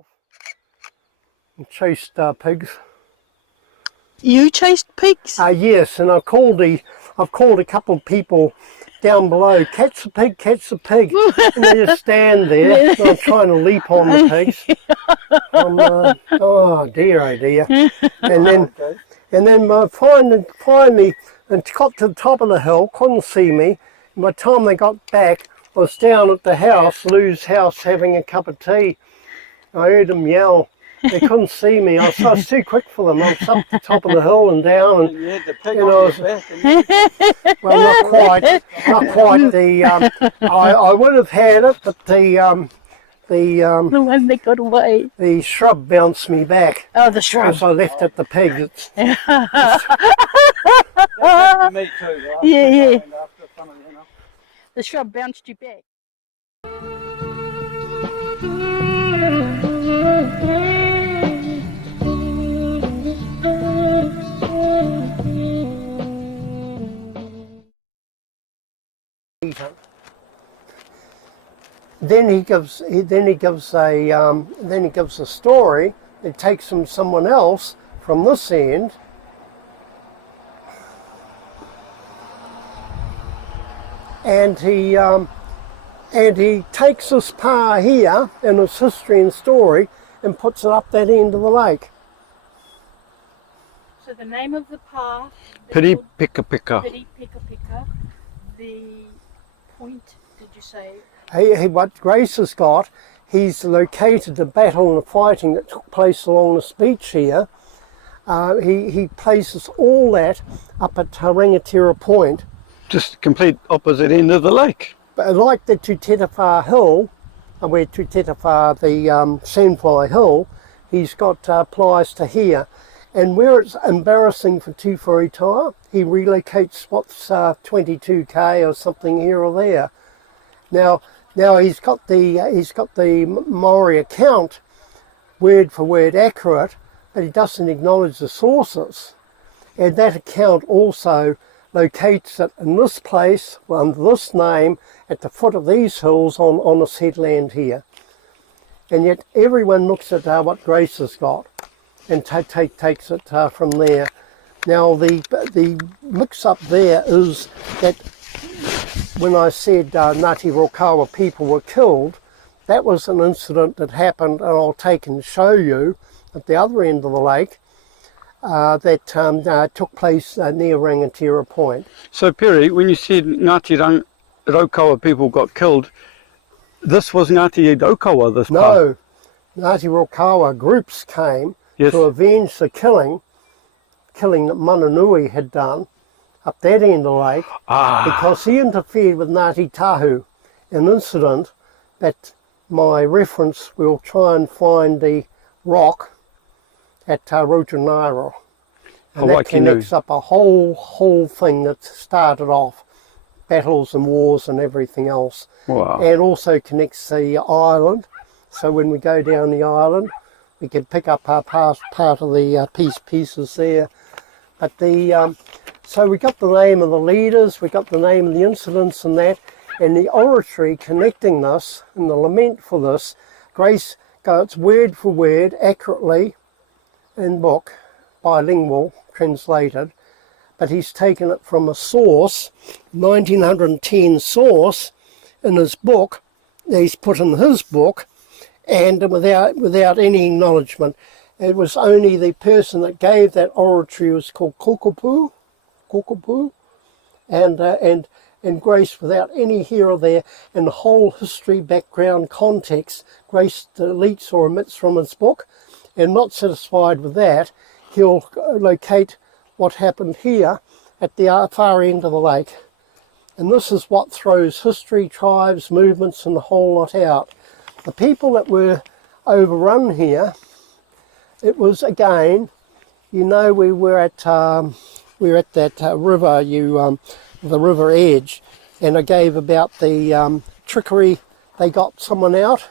myself and chased pigs. You chased pigs? Yes, and I've called a couple of people down below, catch the pig, and they just stand there. I'm trying to leap on the pigs. Oh dear, and then finally, and got to the top of the hill, couldn't see me. And by the time they got back, I was down at the house, Lou's house, having a cup of tea. I heard them yell. They couldn't see me. I was too quick for them. I was up the top of the hill and down, and you had the pig on your back. well, not quite. I would have had it, but the one that got away. The shrub bounced me back. Oh, the shrub. As I left at the pigs. That happened to me too, right? Yeah. The shrub bounced you back. Then he gives a story. It takes from someone else from this end, and he takes this pa here in his history and story and puts it up that end of the lake. So the name of the pa? Perry Fletcher. Perry Fletcher. The point, did you say? What Grace has got, he's located the battle and the fighting that took place along this beach here. He places all that up at Rangatira Point. Just complete opposite end of the lake. But like the Tutetawha Hill, where Tutetawha, the Sandfly Hill, he's got plies to here. And where it's embarrassing for Whareroa, he relocates what's 22k or something here or there. Now he's got the Maori account word for word accurate, but he doesn't acknowledge the sources. And that account also locates it in this place under this name at the foot of these hills on this headland here. And yet everyone looks at what Grace has got and takes it from there. Now the mix-up there is that when I said Ngāti Rokawa people were killed, that was an incident that happened, and I'll take and show you at the other end of the lake, that took place near Rangatira Point. So Perry, when you said Ngāti Rokawa people got killed, this was Ngāti Rokawa, this part? No, Ngāti Rokawa groups came to avenge the killing that Mananui had done up that end of the lake, because he interfered with Ngāti Tahu, an incident that my reference will try and find the rock at Rotonairo. And that connects up a whole thing that started off, battles and wars and everything else. Wow. And also connects the island, so when we go down the island, we can pick up our part of the pieces there. But so we got the name of the leaders, we got the name of the incidents and that, and the oratory connecting this and the lament for this. Grace goes word for word accurately in book, bilingual, translated, but he's taken it from a source, 1910 source, in his book, he's put in his book, and without any acknowledgement. It was only the person that gave that oratory was called Kukupu, and Grace, without any here or there, and the whole history, background, context, Grace deletes or omits from his book, and not satisfied with that, he'll locate what happened here at the far end of the lake. And this is what throws history, tribes, movements, and the whole lot out. The people that were overrun here, it was again, you know, we were at that river, the river edge, and I gave about the trickery. They got someone out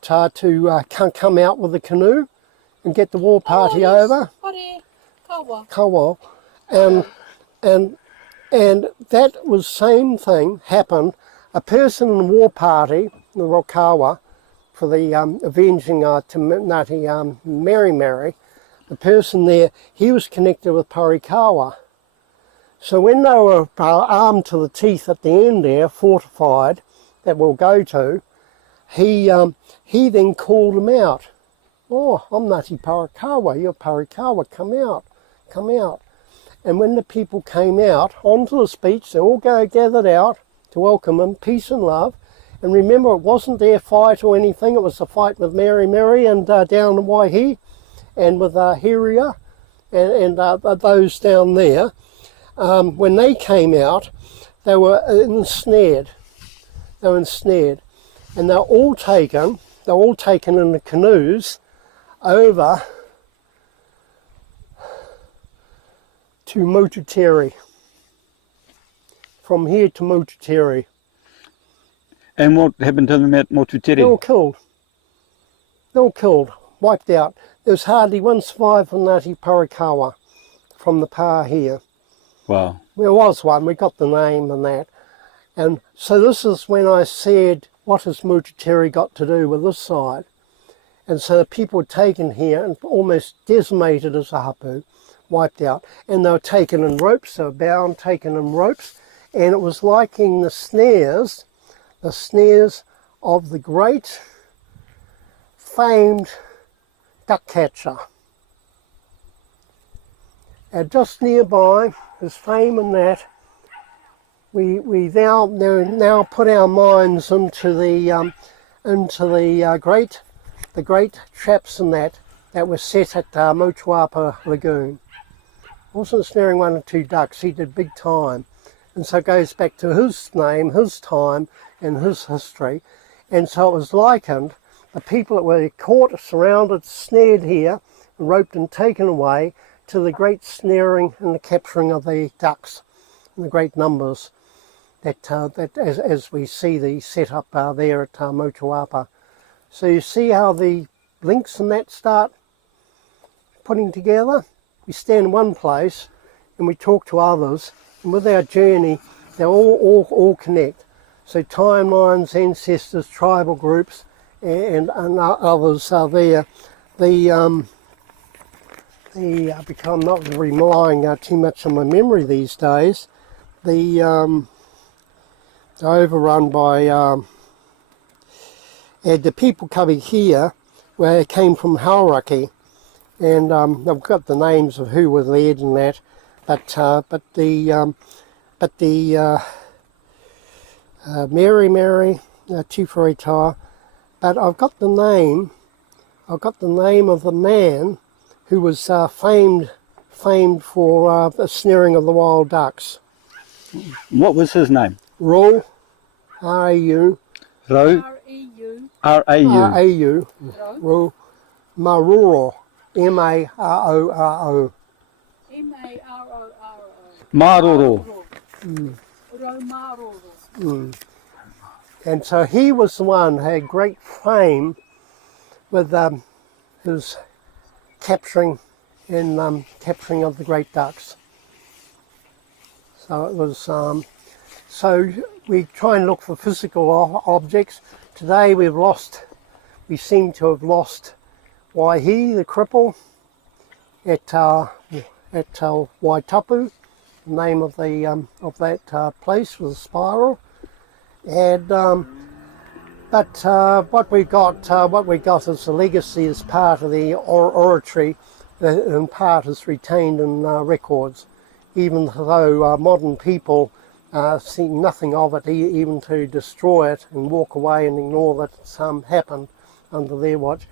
to come out with a canoe and get the war party over. Parekawa. And that was same thing happened. A person in the war party, the Rokawa, for the avenging to Ngāti Mary, the person there, he was connected with Parekawa. So when they were armed to the teeth at the end there, fortified, that we'll go to, he then called them out. Oh, I'm Ngāti Parekawa, you're Parekawa, come out, come out. And when the people came out onto the beach, they all gathered out to welcome him, peace and love. And remember, it wasn't their fight or anything, it was a fight with Mary and down in Waihi, and with Heria, and those down there. When they came out, they were ensnared. They were ensnared. And they're all taken in the canoes over to Motuteri. From here to Motuteri. And what happened to them at Motuteri? They were killed. They were killed, wiped out. There was hardly one survivor from Ngāti Parekawa, from the pa here. Wow. There was one, we got the name and that. And so this is when I said, what has Motuteri got to do with this side? And so the people were taken here and almost decimated as a hapu, wiped out. And they were taken in ropes, they were bound, taken in ropes. And it was like in the snares of the great famed duck catcher. And just nearby, his fame in that, we now put our minds into the great traps and that were set at Motuapa Lagoon. Wasn't snaring one or two ducks, he did big time. And so it goes back to his name, his time, and his history. And so it was likened, the people that were caught, surrounded, snared here, roped and taken away, to the great snaring and the capturing of the ducks in the great numbers that as we see the set up there at Motuapa. So you see how the links and that start putting together. We stand in one place and we talk to others, and with our journey they all connect. So timelines, ancestors, tribal groups, and others are there. I'm not relying too much on my memory these days. They're overrun by the people coming here, where they came from Hauraki, and I've got the names of who were led and that, but the Mary, Tifuretawa, but I've got the name of the man who was famed for the snaring of the wild ducks. What was his name? Ro, R-A-U. Ro? R-A-U. Ro. Maroro. M-A-R-O-R-O. M-A-R-O-R-O. Maroro. Ro Maroro. And so he was the one who had great fame with his capturing of the great ducks. So it was. So we try and look for physical objects. Today we seem to have lost Waihi, the cripple, at Waitapu. The name of that place was a spiral. And but what we got as a legacy as part of the oratory, that in part is retained in records, even though modern people see nothing of it, even to destroy it and walk away and ignore that some happened under their watch.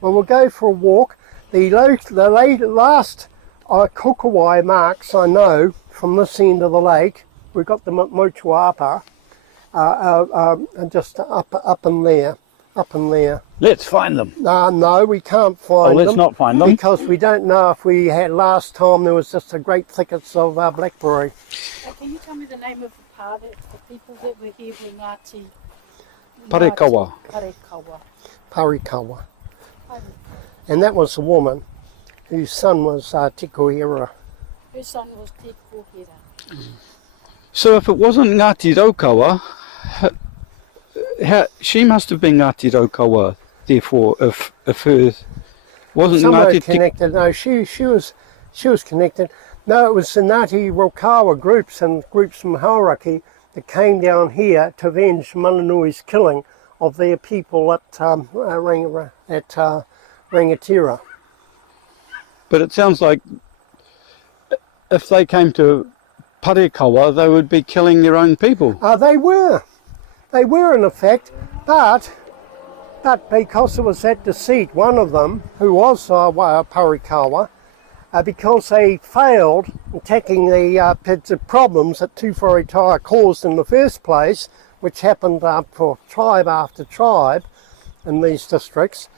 Well, we'll go for a walk. The last Kokowai marks I know from this end of the lake, we've got them at Motuapa, just up in there. Let's find them. No, we can't find them. Let's not find them. Because we don't know if we had last time there was just a great thickets of blackberry. Can you tell me the name of the people that were here were Ngāti? Parekawa. Parekawa. And that was a woman whose son was TeWhare. Her son was TeWhare. So if it wasn't Ngāti Raukawa, she must have been Ngāti Raukawa. therefore, if hers wasn't Somewhat Ngāti connected. No, she was connected. No, it was the Ngāti Rokawa groups and groups from Hauraki that came down here to avenge Mananui's killing of their people at Rangatira. But it sounds like if they came to Parekawa, they would be killing their own people. They were in effect, but because it was that deceit, one of them, who was Parekawa, because they failed in tackling the problems that TeWhare caused in the first place, which happened for tribe after tribe in these districts,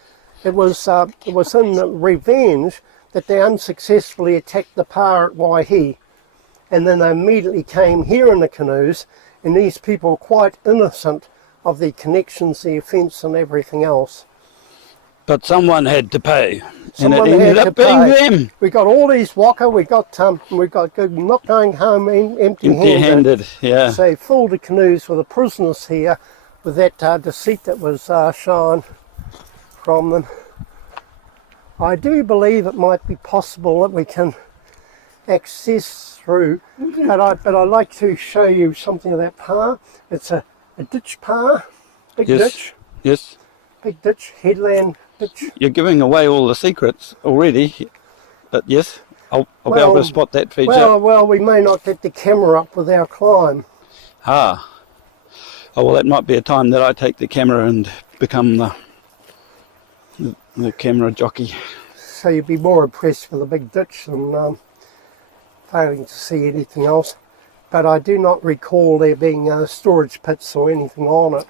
it was in revenge that they unsuccessfully attacked the pa at Waihi. And then they immediately came here in the canoes, and these people were quite innocent of the connections, the offence and everything else. But someone had to pay, Someone and it ended had up to being pay. them. We got all these waka, we got not going home empty-handed. Empty-handed, yeah. So they filled the canoes with the prisoners here with that deceit that was shown from them. I do believe it might be possible that we can access through, but I'd like to show you something of that pa. It's a ditch pa, big ditch, Yes. big ditch, headland ditch. You're giving away all the secrets already, but yes, I'll be able to spot that feature. Well, we may not get the camera up with our climb. Ah. Oh, well, that might be a time that I take the camera and become the camera jockey. So you'd be more impressed with the big ditch than failing to see anything else. But I do not recall there being storage pits or anything on it.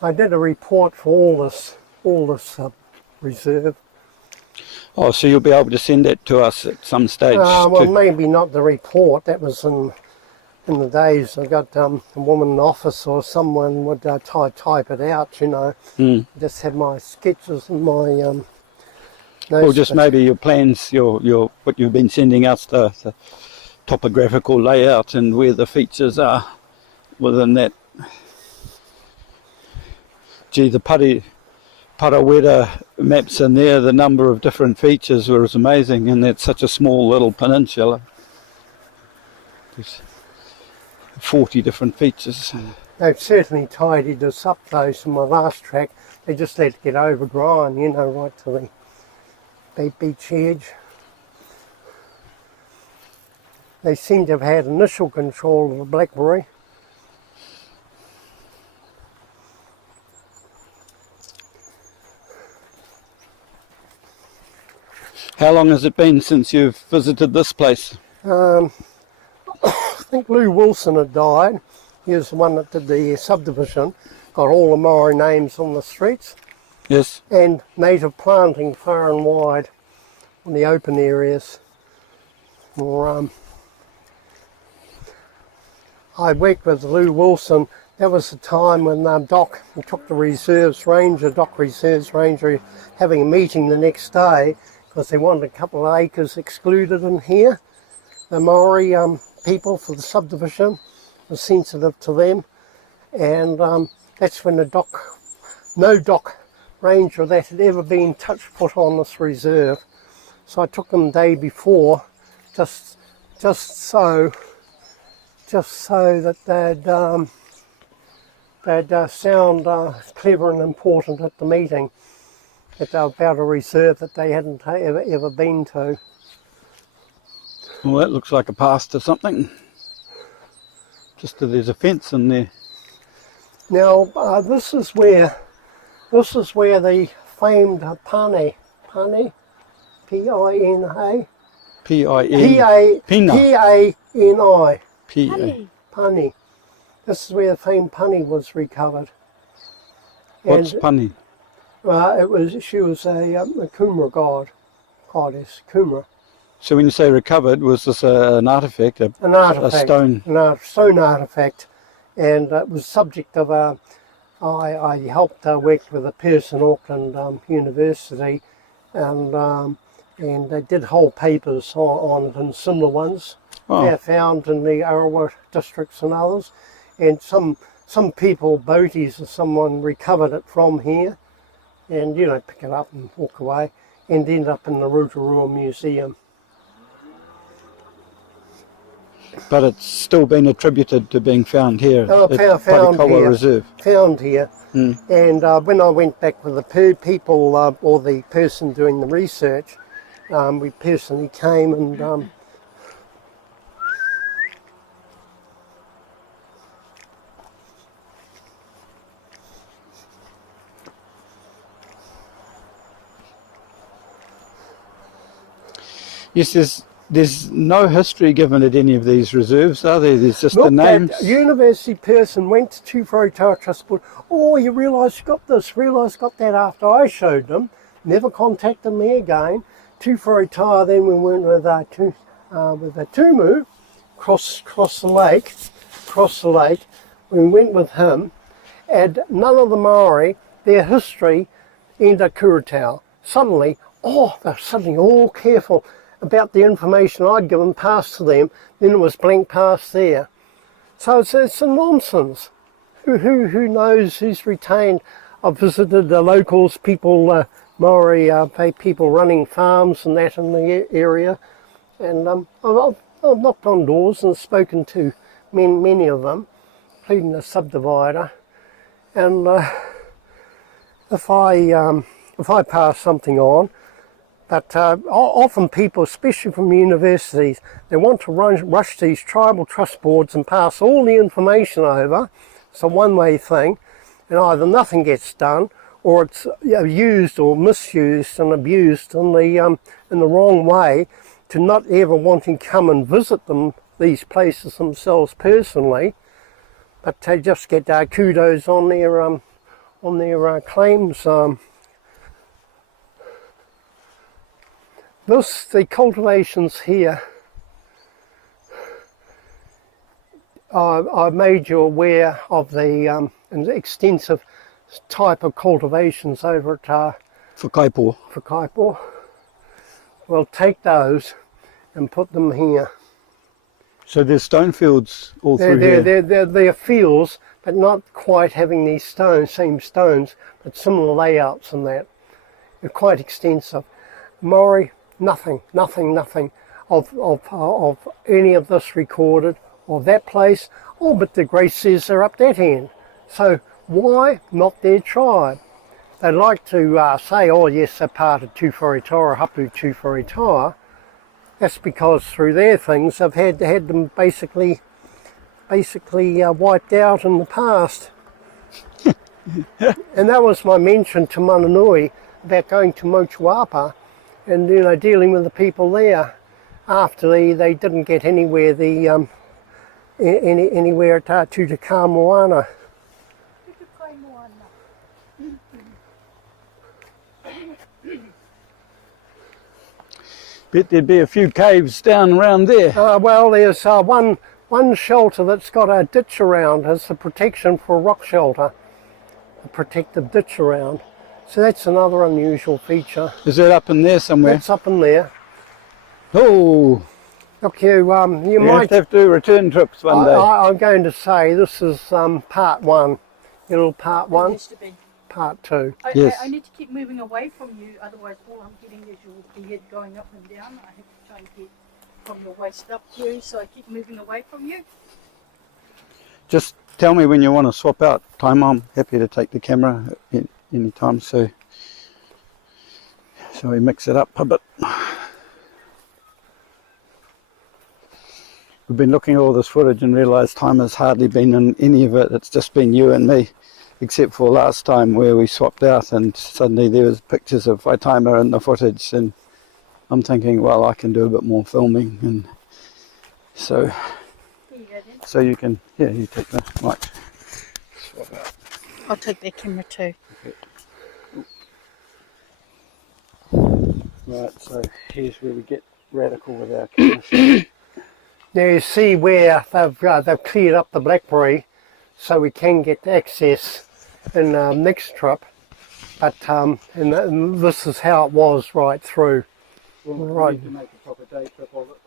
I did a report for all this reserve. Oh, so you'll be able to send that to us at some stage? Well, maybe not the report. That was in the days. I got a woman in the office or someone would type it out, you know. Just have my sketches and my notes. Or just maybe your plans, your what you've been sending us, the topographical layout and where the features are within that. Gee, the Parawera maps in there, the number of different features was amazing, and that's such a small little peninsula. There's 40 different features. They've certainly tidied us up though. So my last track, they just let it get overgrown, you know, right to the beach edge. They seem to have had initial control of the blackberry. How long has it been since you've visited this place? I think Lou Wilson had died. He was the one that did the subdivision, got all the Maori names on the streets. Yes. And native planting far and wide on the open areas. I worked with Lou Wilson. That was the time when Doc took the Reserves Ranger, Doc Reserves Ranger, having a meeting the next day because they wanted a couple of acres excluded in here. The Maori people for the subdivision was sensitive to them, and that's when no Doc Ranger that had ever been touched put on this reserve. So I took them the day before, just so that they'd sound clever and important at the meeting, that they were about a reserve that they hadn't ever been to. Well, that looks like a pass to something. Just that there's a fence in there. Now this is where the famed Pane, P-I-N-A, P-A-N-I, Pani. This is where the famed Pani was recovered. What's Pani? She was a Kumra goddess, Kumra. So when you say recovered, was this an artifact, a stone? A stone artifact, and it was subject of I helped work with a person in Auckland University, and and they did whole papers on it and similar ones. Oh. They're found in the Arawa districts and others, and some people, boaties or someone, recovered it from here, and pick it up and walk away, and end up in the Whareroa Museum. But it's still been attributed to being found here Oh, at found Parekawa here. Reserve. Found here. Mm. And when I went back with the people, or the person doing the research, we personally came and Yes, there's no history given at any of these reserves, are there? There's just the look, names. that university person went to TeWhare Trust Board. Oh, you realise you got this, realise you got that, after I showed them. Never contacted me again. TeWhare, then we went with a Tumu, cross the lake. We went with him, and none of the Maori, their history ended Kuratau. Suddenly, they're suddenly all careful about the information I'd given passed to them, then it was blank past there. So it's a nonsense. Who knows who's retained? I've visited the locals, people, Maori people running farms and that in the area, and I've knocked on doors and spoken to many of them, including the subdivider, and if I pass something on. But often people, especially from universities, they want to rush these tribal trust boards and pass all the information over. It's a one-way thing, and either nothing gets done, or it's used or misused and abused in the wrong way, to not ever wanting to come and visit these places themselves personally, but they just get kudos on their claims. The cultivations here, I made you aware of the extensive type of cultivations over at Whaitaima. Well, take those and put them here. So there's stone fields all through here? They're fields, but not quite having these same stones, but similar layouts and that. They're quite extensive. Maori, nothing of any of this recorded, or that place. Oh, but the Grace says they're up that end. So why not their tribe? They like to say, oh yes, they're part of TeWhare, Hapu TeWhare. That's because through their things they've had them basically wiped out in the past. And that was my mention to Mananui about going to Motuapa and dealing with the people there after they didn't get anywhere anywhere at Tutakamoana. Bet there'd be a few caves down around there. Well, there's one shelter that's got a ditch around as a protection for a rock shelter, a protective ditch around. So that's another unusual feature. Is that up in there somewhere? It's up in there. Oh, Look, you might have to do return trips one day. I'm going to say this is part one. Your little part It one, has to be. part two. Yes. I need to keep moving away from you, otherwise all I'm getting is your head going up and down. I have to try and get from your waist up through, so I keep moving away from you. Just tell me when you want to swap out. I'm happy to take the camera any time, so we mix it up a bit. We've been looking at all this footage and realised Taima's hardly been in any of it. It's just been you and me, except for last time where we swapped out and suddenly there was pictures of Whaitaima in the footage, and I'm thinking, well, I can do a bit more filming, and so Here you go then. so you can, yeah, you take the mic. Swap out. I'll take that camera too. Right, so here's where we get radical with our camera. Now you see where they've cleared up the blackberry, so we can get access in next trip. But and this is how it was right through. Right. Need to make a proper day trip of it.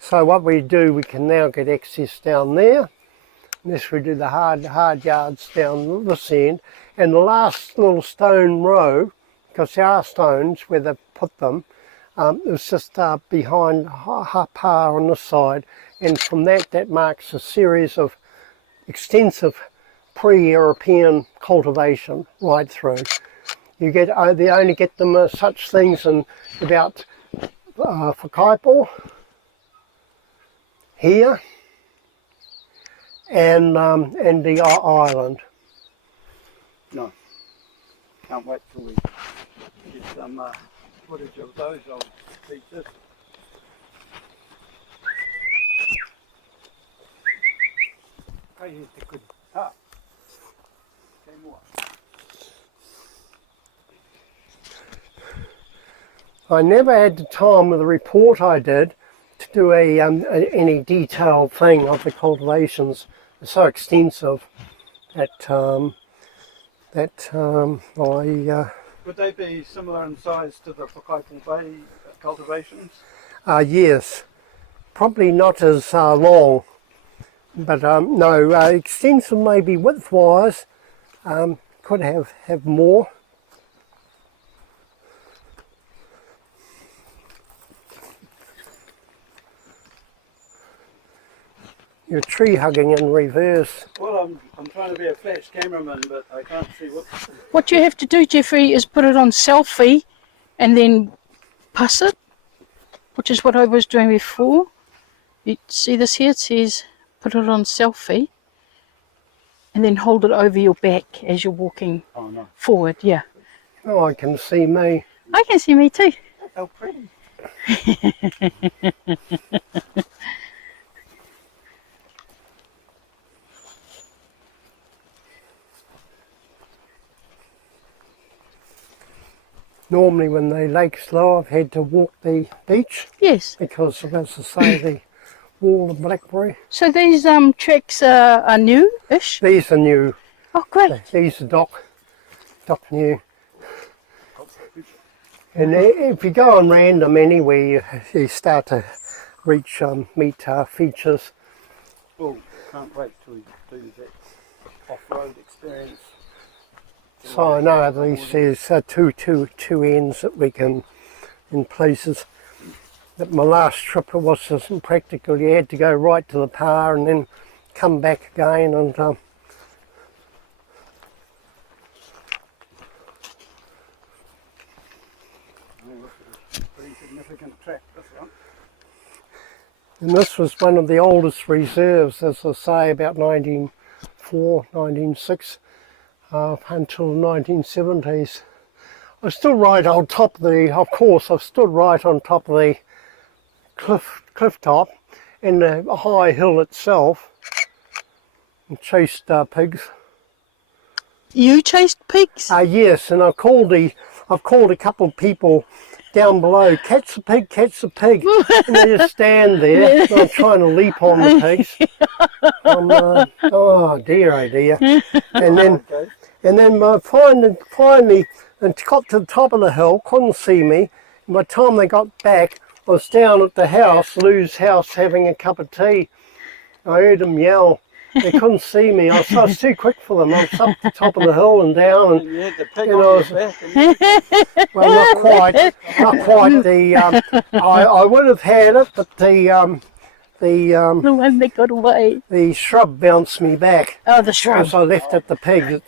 So what we do, we can now get access down there. This we do the hard yards down this end, and the last little stone row, because there are stones where they put them, it was just behind Pa on this side, and from that marks a series of extensive pre-European cultivation right through. You get they only get them such things in about Whaitaima here and the island. No, can't wait till we get some footage of those old features. I never had the time with the report I did to do any detailed thing of the cultivations. It's so extensive that Would they be similar in size to the Whaitaima Bay cultivations? yes, probably not as long, but no, extensive maybe width-wise, could have more. You're tree hugging in reverse. Well, I'm trying to be a flash cameraman, but I can't see what. What you have to do, Jeffrey, is put it on selfie and then pass it, which is what I was doing before. You see this here? It says put it on selfie and then hold it over your back as you're walking forward. Yeah. Oh, I can see me. I can see me too. How pretty. Normally when the lake's low, I've had to walk the beach Yes. because, as I say, the wall of blackberry. So these tracks are new-ish? These are new. Oh, great. These are dock new. And if you go on random anywhere, you start to meet features. Oh, can't wait till we do that off-road experience. So I know at least there's two ends that we can, in places. That my last trip it wasn't practical. You had to go right to the Pa and then come back again, and Pretty significant track, this one. and this was one of the oldest reserves, as I say, about 1904, 1906. Until the 1970s. I stood right on top of I've stood right on top of the cliff top and the high hill itself and chased pigs. You chased pigs? Yes, and I've called a couple of people down below, catch the pig, and they just stand there. And I'm trying to leap on the pigs. Oh dear. And then finally, and got to the top of the hill, couldn't see me. And by the time they got back, I was down at the house, Lou's house, having a cup of tea. I heard them yell. They couldn't see me. I was too quick for them. I was up the top of the hill and down. And you had the pig on your back. Well, not quite. I would have had it, but the one that got away. The shrub bounced me back. Oh, the shrub. Because I left at the pig. Me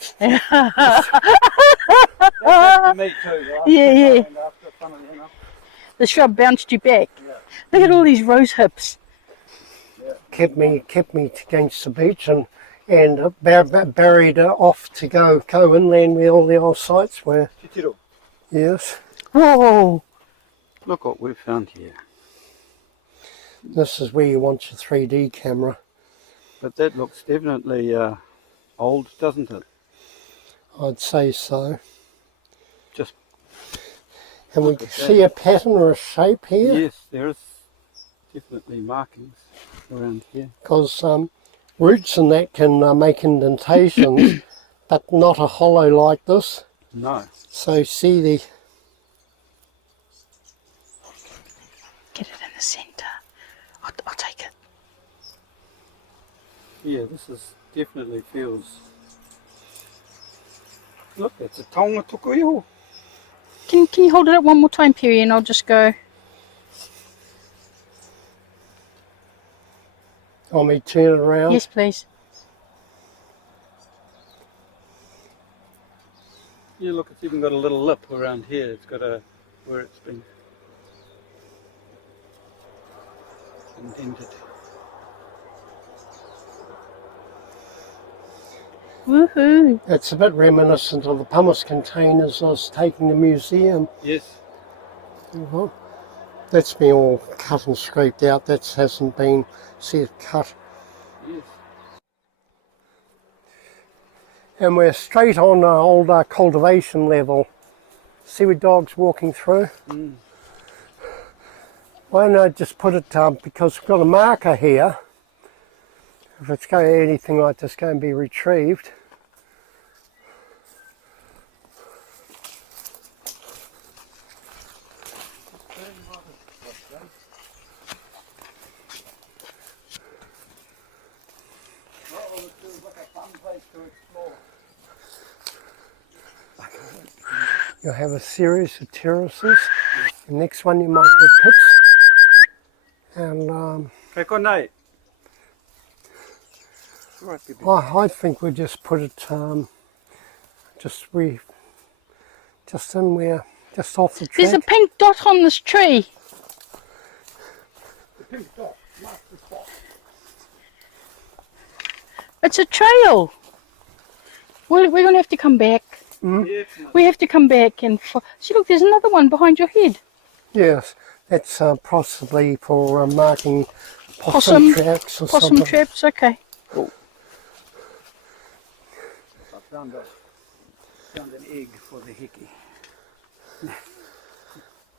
too, right? Yeah. After, funnily enough. The shrub bounced you back. Yeah. Look at all these rose hips. Kept me against the beach and buried off to go inland where all the old sites were. Yes. Whoa. Look what we've found here. This is where you want your 3D camera. But that looks definitely old, doesn't it? I'd say so. Just. And we can see a pattern or a shape here. Yes, there is definitely markings around here. Because roots and that can make indentations, but not a hollow like this. No. So see the centre. I'll take it. Yeah, this is definitely feels. Look, it's a tonga tukuiho. Can you hold it up one more time, Perry, and I'll just go. Want me to turn it around? Yes, please. Yeah, look, it's even got a little lip around here. It's got a where it's been indented. Woohoo! It's a bit reminiscent of the pumice containers I was taking to the museum. Yes. Mhm. That's been all cut and scraped out. That hasn't been cut. Yes. And we're straight on our old cultivation level. See where dogs walking through? Mm. Why don't I just put it because we've got a marker here. If it's going anything like this going to be retrieved. You'll have a series of terraces. The next one you might get pits. And Kai I think we just put it just in where, just off the track. There's a pink dot on this tree. The pink dot, mark the spot. It's a trail. We're going to have to come back. Mm. We have to come back and... See, look, there's another one behind your head. Yes, that's possibly for marking possum tracks or Possum something. traps, okay. Oh. I found an egg for the hickey.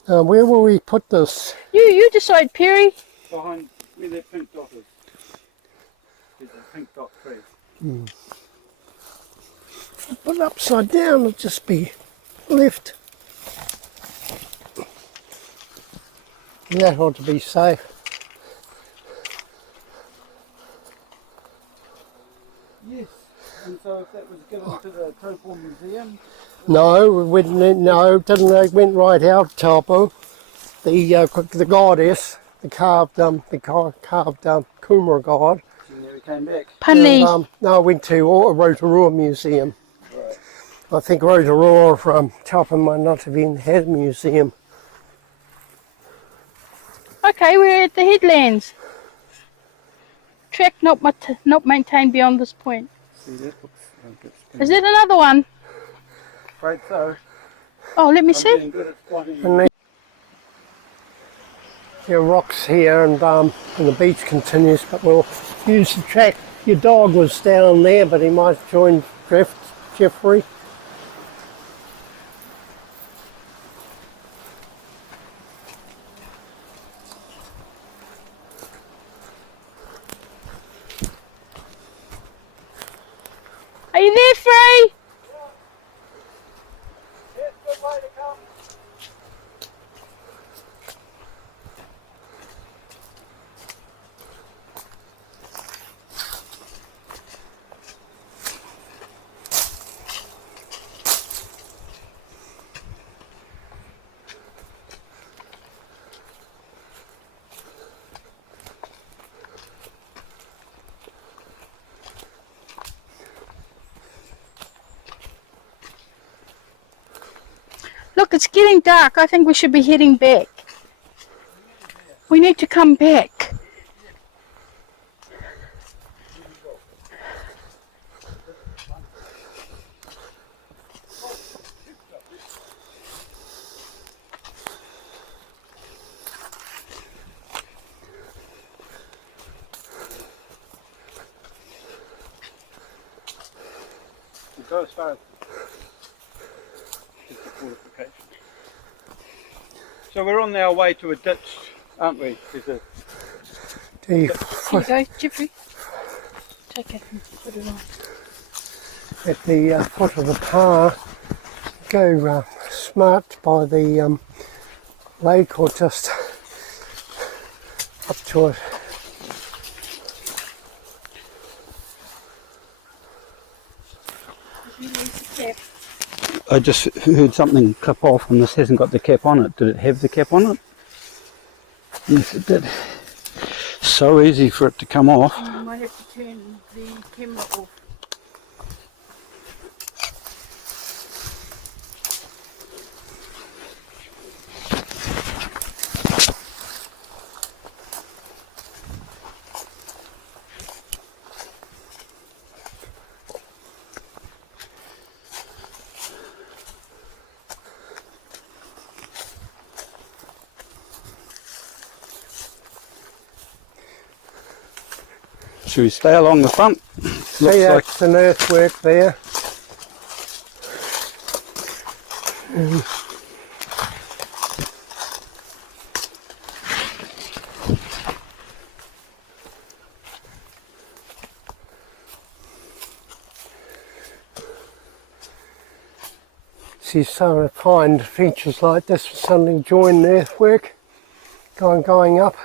Where will we put this? You decide, Perry. Behind where that pink dot is. There's a pink dot tree. Mm. Put it upside down, it'll just be left. That ought to be safe. Yes, and so if that was given to the TeWhare Museum? No, it went right out, Taupo. The goddess, the carved Kumara god. She never came back. Punny. And, no, I went to Whareroa Museum. Right. I think Whareroa from Taupo might not have even had a museum. Okay, we're at the headlands. Track not maintained beyond this point. See, that looks like it's been... Is that another one? Afraid so. Oh, let me I'm see. getting good at spotting. And there are rocks here and the beach continues, but we'll use the track. Your dog was down there, but he might join Jeffrey. Are you there, Free? Yes, good way to come. Look, it's getting dark. I think we should be heading back. We need to come back. We'll go as far as the fortification. So we're on our way to a ditch, aren't we? There's a... Here you go, Jeffrey. Take it and put it on. At the foot of the pa, go smart by the lake or just up to it. I just heard something clip off and this hasn't got the cap on it. Did it have the cap on it? Yes, it did. So easy for it to come off. I might have to turn the camera off. Should we stay along the front? See, Looks like that's an earthwork there. So you're starting to find features like this suddenly join the earthwork, going up.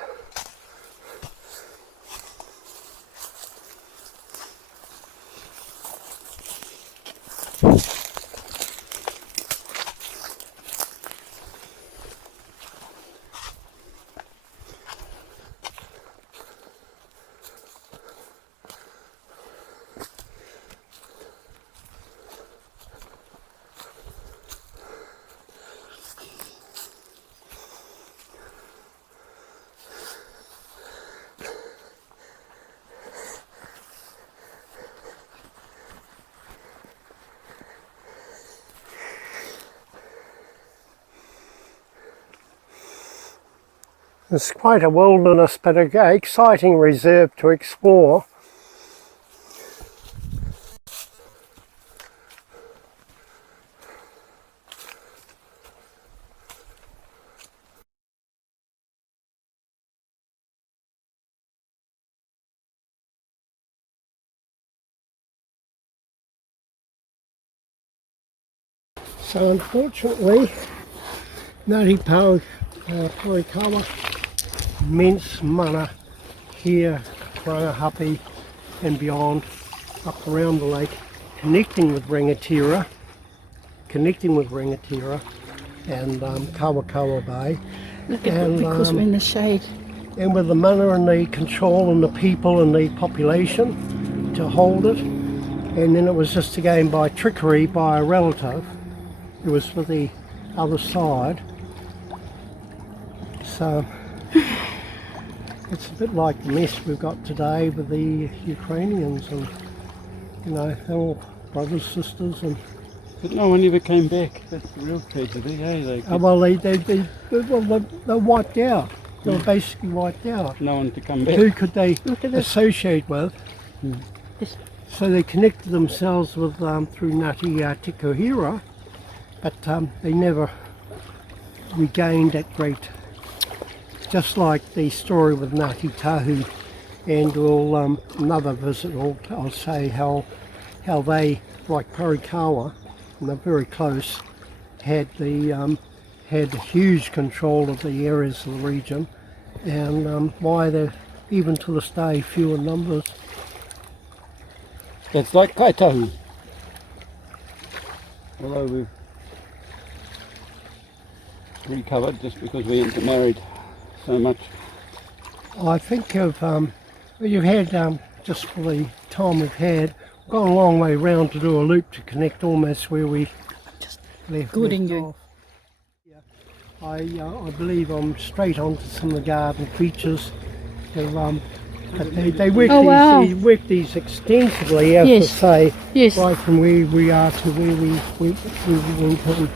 It's quite a wilderness, but an exciting reserve to explore. So unfortunately, Parekawa, immense mana here, Rangahape and beyond, up around the lake, connecting with Rangatira and Kawakawa Bay. Look at it, because we're in the shade. And with the mana and the control and the people and the population to hold it. And then it was just again by trickery by a relative who was for the other side. So it's a bit like the mess we've got today with the Ukrainians, and you know, they're all brothers, sisters, and but no one ever came back. That's the real tragedy, eh? they're wiped out. They were basically wiped out. No one to come back. Who could they associate with? This. So they connected themselves with through Ngāti Tikohira, but they never regained that great. Just like the story with Ngāti Tahu, and we'll another visit. I'll say how they, like Parekawa, and they're very close, had huge control of the areas of the region, and why they're even to this day few in numbers. It's like Kaitahu. Although we've recovered just because we intermarried so much. I think you've had, just for the time we've had, gone a long way round to do a loop to connect almost where we left off. Yeah. I believe I'm straight onto some of the garden features. But they work these extensively, I have to say, right from where we are to where we went in.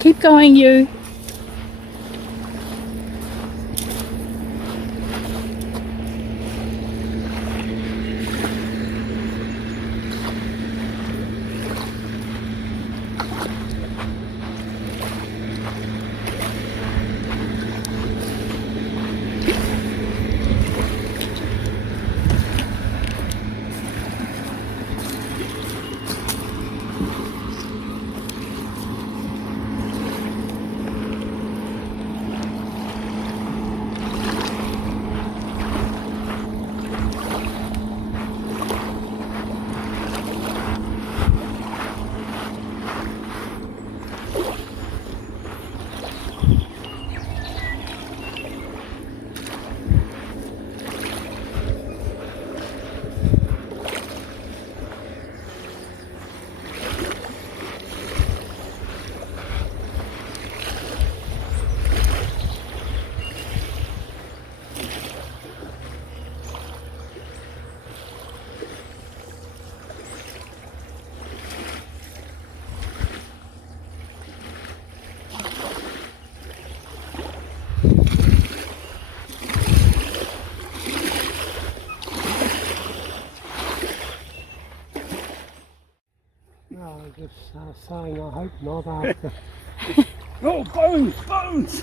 Keep going, you. was saying I hope not after. Oh, bones!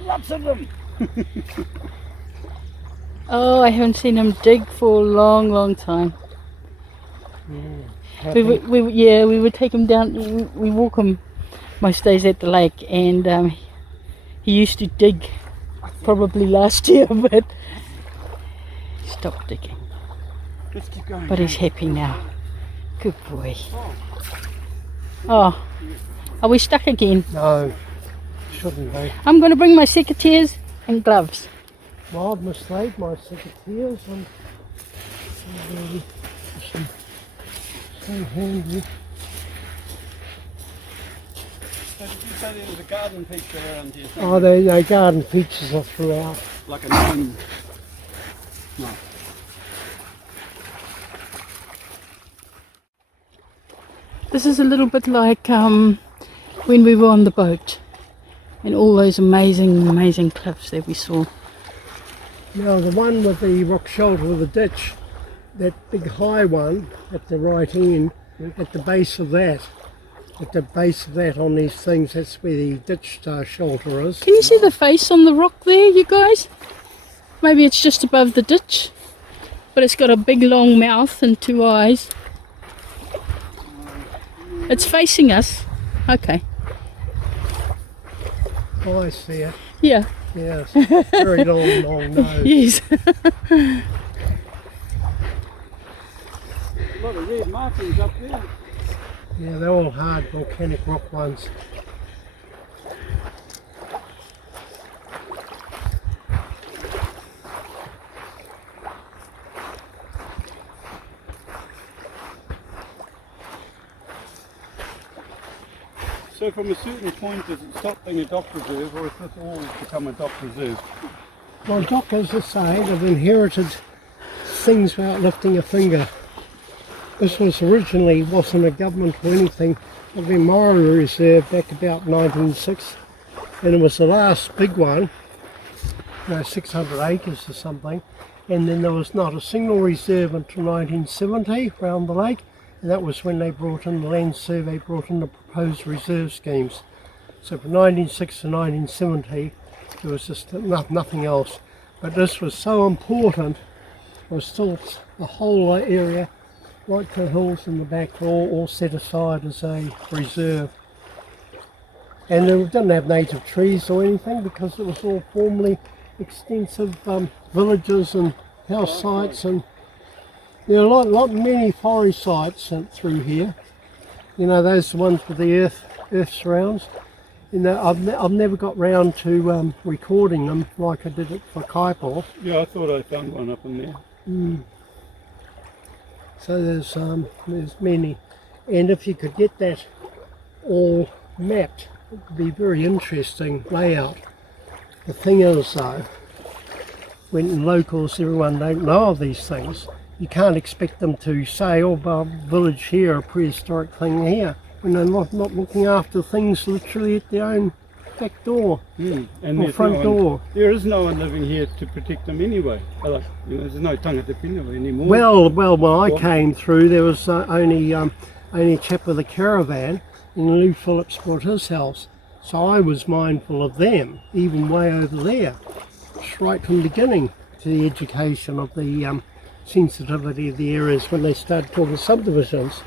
Lots of them! Oh, I haven't seen him dig for a long, long time. Yeah, We would take him down. We walk him most days at the lake, and he used to dig probably last year, but he stopped digging. Let's keep going. But he's happy now. Good boy. Oh, are we stuck again? no, shouldn't be. I'm going to bring my secateurs and gloves. Well, I've mislaid my secateurs and so handy. So did you say there was a garden feature around here? Oh, the garden features are throughout. Like a gnome. No. This is a little bit like when we were on the boat and all those amazing cliffs that we saw. Now the one with the rock shelter with the ditch, that big high one at the right end, at the base of that on these things, that's where the ditch shelter is. Can you see the face on the rock there, you guys? Maybe it's just above the ditch, but it's got a big long mouth and two eyes. It's facing us. Okay. Oh, I see it. Yeah. Yes. Very long nose. Yes. A lot of red markings up there. Yeah, they're all hard volcanic rock ones. So from a certain point, does it stop being a dock reserve, or has this all become a dock reserve? Well, dockers are saying they've inherited things without lifting a finger. This was originally wasn't a government or anything. It was a Whareroa Reserve back about 1906, and it was the last big one, 600 acres or something. And then there was not a single reserve until 1970 around the lake, and that was when they brought in the Land Survey, brought in the proposed reserve schemes. So from 1906 to 1970, there was just nothing else. But this was so important, it was still the whole area, right to the hills in the back, were all set aside as a reserve. And it didn't have native trees or anything because it was all formerly extensive villages and house sites, and there are many forest sites through here. You know, those are the ones with the earth surrounds. You know, I've never got round to recording them like I did it for Kaipor. Yeah, I thought I found one up in there. So there's many, and if you could get that all mapped, it would be very interesting layout. The thing is though, when locals, everyone don't know of these things, you can't expect them to say, oh, well, village here, a prehistoric thing here, when they're not looking after things literally at their own back door And or front door. There is no one living here to protect them anyway. There's no tangata whenua anymore. Well, when I came through, there was only a chap with a caravan, and Lou Phillips bought his house. So I was mindful of them, even way over there, just right from the beginning, to the education of the sensitivity of the areas when they started talking subdivisions.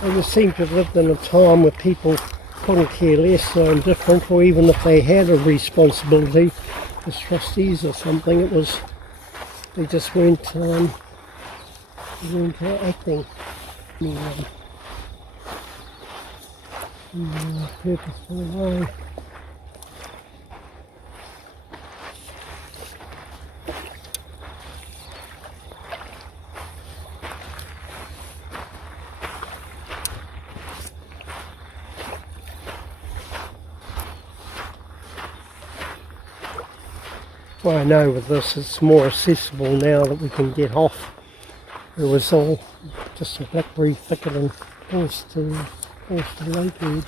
I just seem to have lived in a time where people couldn't care less or indifferent, or even if they had a responsibility as trustees or something, it was, they just weren't acting in a purposeful way. Well, I know with this it's more accessible now that we can get off. It was all just a blackberry thicket and close to the lake edge.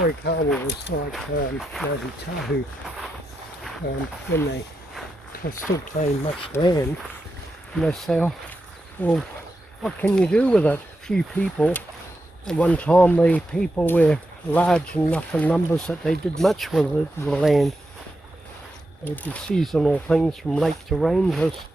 Parekawa was like Ngāti Tahu, when they still claim much land, and they say, oh, well, what can you do with it? Few people. At one time the people were large enough in numbers that they did much with the land. They did seasonal things from lake to ranges.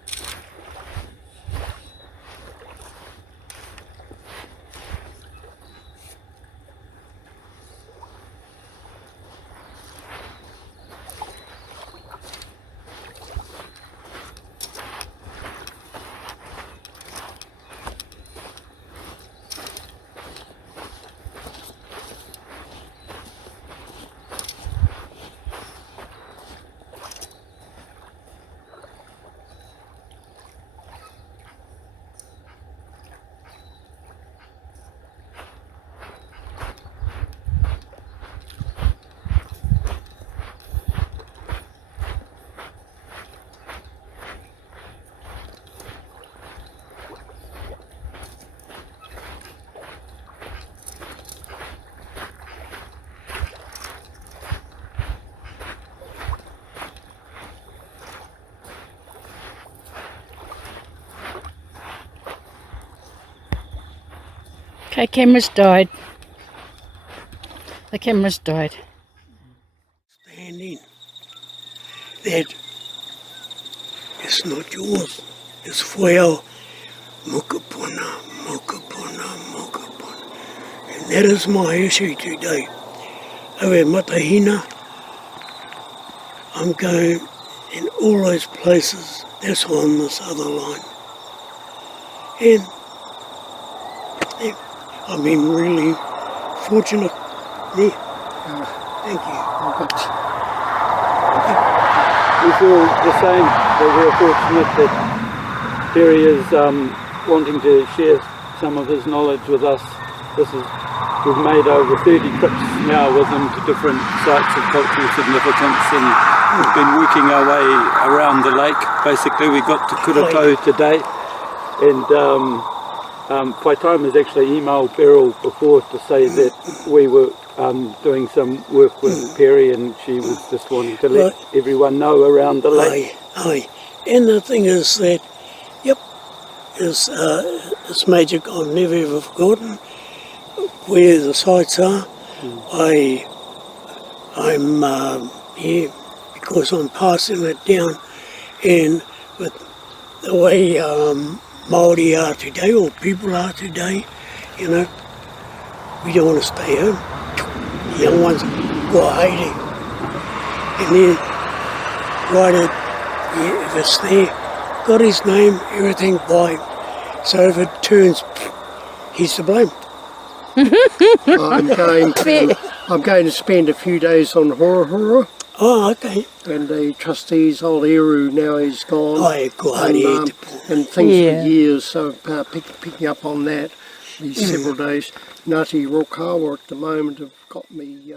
Okay, camera's died. The camera's died. Standing. That is not yours. It's for our mokopuna, mokopuna, mokopuna. And that is my issue today. Over at Matahina, I'm going in all those places. That's on this other line. And I've been really fortunate there. Thank you. We feel the same, that we're fortunate that Perry is wanting to share some of his knowledge with us. We've made over 30 trips now with him to different sites of cultural significance, and we've been working our way around the lake. Basically, we got to Kurako today, and Whaitaima has actually emailed Beryl before to say that we were doing some work with Perry, and she was just wanting to let everyone know around the lake. Aye. And the thing is that, it's magic. I've never ever forgotten where the sites are. I'm here because I'm passing it down, and with the way Māori are today, or people are today, you know, we don't want to stay home. The young ones go hiding. And then write it, if it's there, got his name, everything by him. So if it turns, he's to blame. I'm going to spend a few days on Whareroa. Oh, okay. And the trustees, old Eru, now he's gone. And things for years, so picking up on that these several days. Ngāti Rokawa at the moment have got me